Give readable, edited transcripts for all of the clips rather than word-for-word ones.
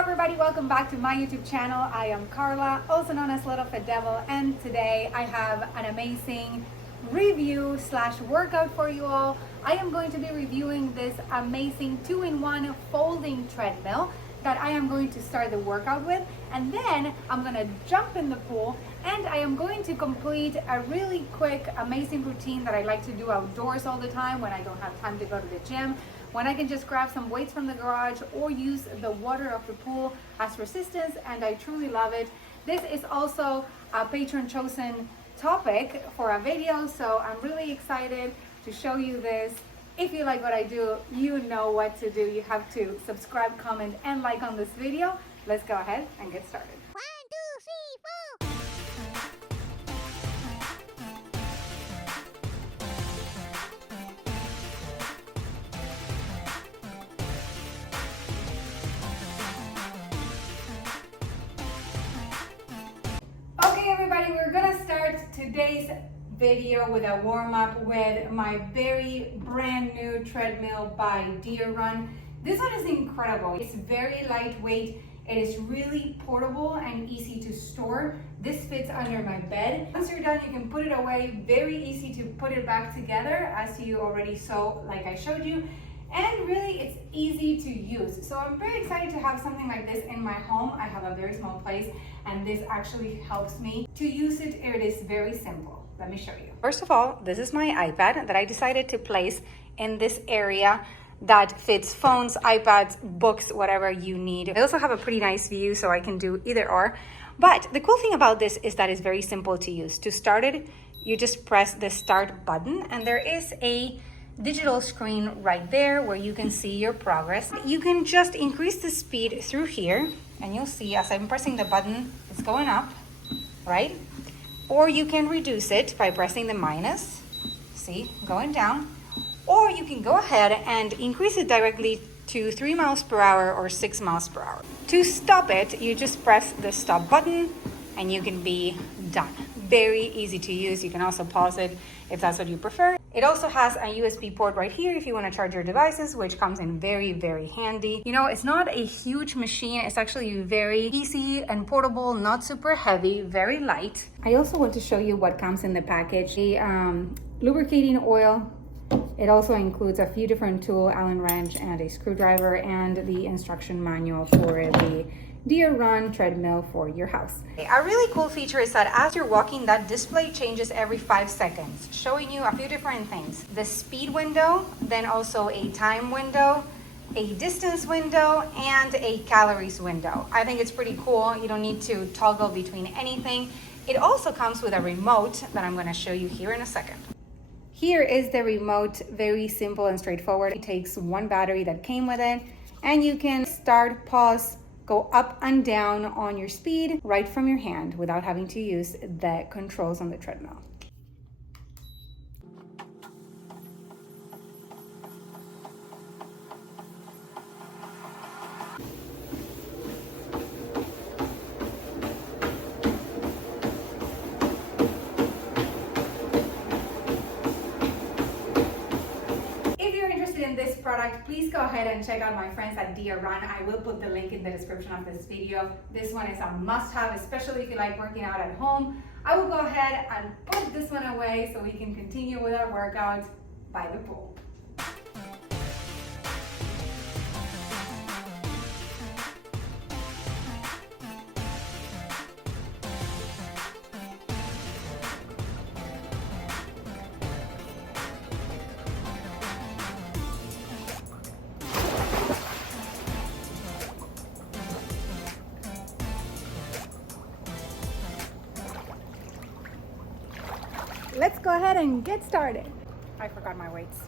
everybody, welcome back to my YouTube channel. I am Carla, also known as LittleFitDevil, and today I have an amazing review / workout for you all. I am going to be reviewing this amazing 2-in-1 folding treadmill that I am going to start the workout with, and then I'm going to jump in the pool and I am going to complete a really quick amazing routine that I like to do outdoors all the time when I don't have time to go to the gym, when I can just grab some weights from the garage or use the water of the pool as resistance, and I truly love it. This is also a patron chosen topic for a video, so I'm really excited to show you this. If you like what I do, you know what to do. You have to subscribe, comment, and like on this video. Let's go ahead and get started. Okay everybody, we're gonna start today's video with a warm-up with my very brand new treadmill by Deerrun. This one is incredible. It's very lightweight. It is really portable and easy to store. This fits under my bed. Once you're done, you can put it away. Very easy to put it back together, as you already saw, like I showed you. And really, it's easy to use. So I'm very excited to have something like this in my home. I have a very small place, and this actually helps me to use it. It is very simple. Let me show you. First of all, this is my iPad that I decided to place in this area that fits phones, iPads, books, whatever you need. I also have a pretty nice view, so I can do either or. But the cool thing about this is that it's very simple to use. To start it, you just press the start button, and there is a digital screen right there where you can see your progress. You can just increase the speed through here, and you'll see as I'm pressing the button, it's going up, right? Or you can reduce it by pressing the minus, see, going down. Or you can go ahead and increase it directly to 3 miles per hour or 6 miles per hour. To stop it, you just press the stop button and you can be done. Very easy to use. You can also pause it if that's what you prefer. It also has a USB port right here if you want to charge your devices, which comes in very, very handy. You know, it's not a huge machine. It's actually very easy and portable, not super heavy, very light. I also want to show you what comes in the package. The lubricating oil. It also includes a few different tools, Allen wrench and a screwdriver, and the instruction manual for the Deerrun treadmill for your house. A really cool feature is that as you're walking, that display changes every 5 seconds, showing you a few different things. The speed window, then also a time window, a distance window, and a calories window. I think it's pretty cool. You don't need to toggle between anything. It also comes with a remote that I'm going to show you here in a second. Here is the remote, very simple and straightforward. It takes one battery that came with it, and you can start, pause, go up and down on your speed right from your hand without having to use the controls on the treadmill. In this product, please go ahead and check out my friends at Deerrun. I will put the link in the description of this video. This one is a must-have, especially if you like working out at home. I will go ahead and put this one away so we can continue with our workout by the pool. Let's go ahead and get started. I forgot my weights.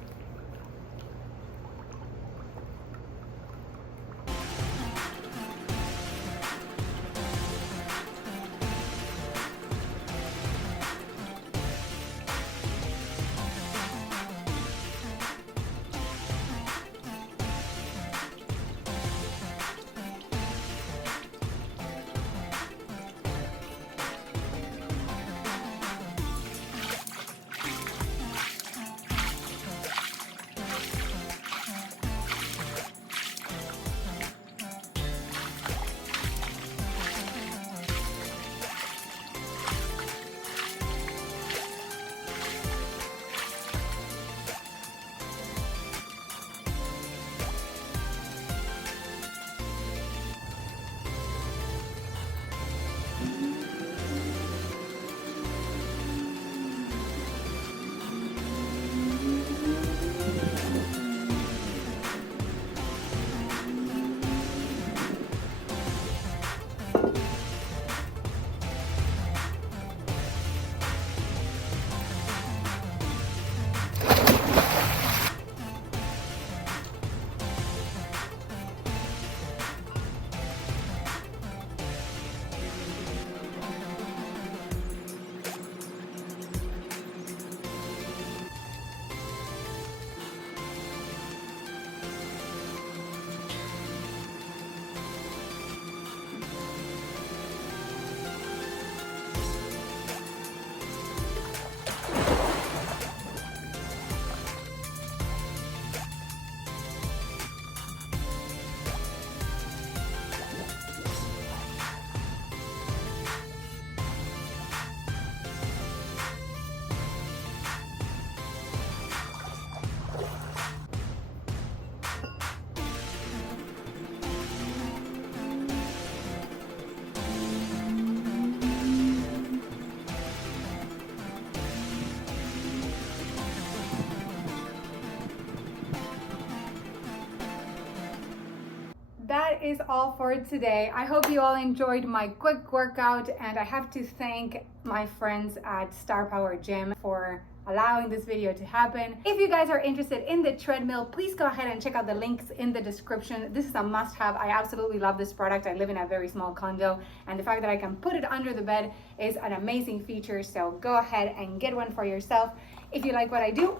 that is all for today. I hope you all enjoyed my quick workout, and I have to thank my friends at Star Power Gym for allowing this video to happen. If you guys are interested in the treadmill, please go ahead and check out the links in the description. This is a must-have. I absolutely love this product. I live in a very small condo, and the fact that I can put it under the bed is an amazing feature, so go ahead and get one for yourself. If you like what I do,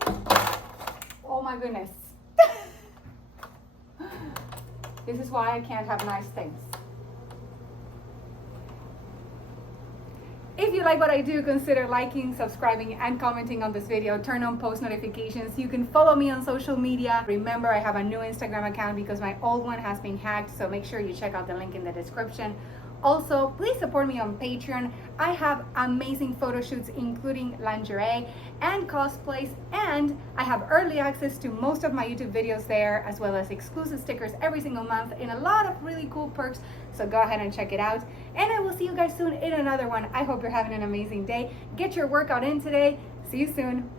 oh my goodness. This is why I can't have nice things. If you like what I do, consider liking, subscribing, and commenting on this video. Turn on post notifications. You can follow me on social media. Remember, I have a new Instagram account because my old one has been hacked, so make sure you check out the link in the description. Also, please support me on Patreon. I have amazing photo shoots, including lingerie and cosplays, and I have early access to most of my YouTube videos there, as well as exclusive stickers every single month and a lot of really cool perks, so go ahead and check it out. And I will see you guys soon in another one. I hope you're having an amazing day. Get your workout in today. See you soon.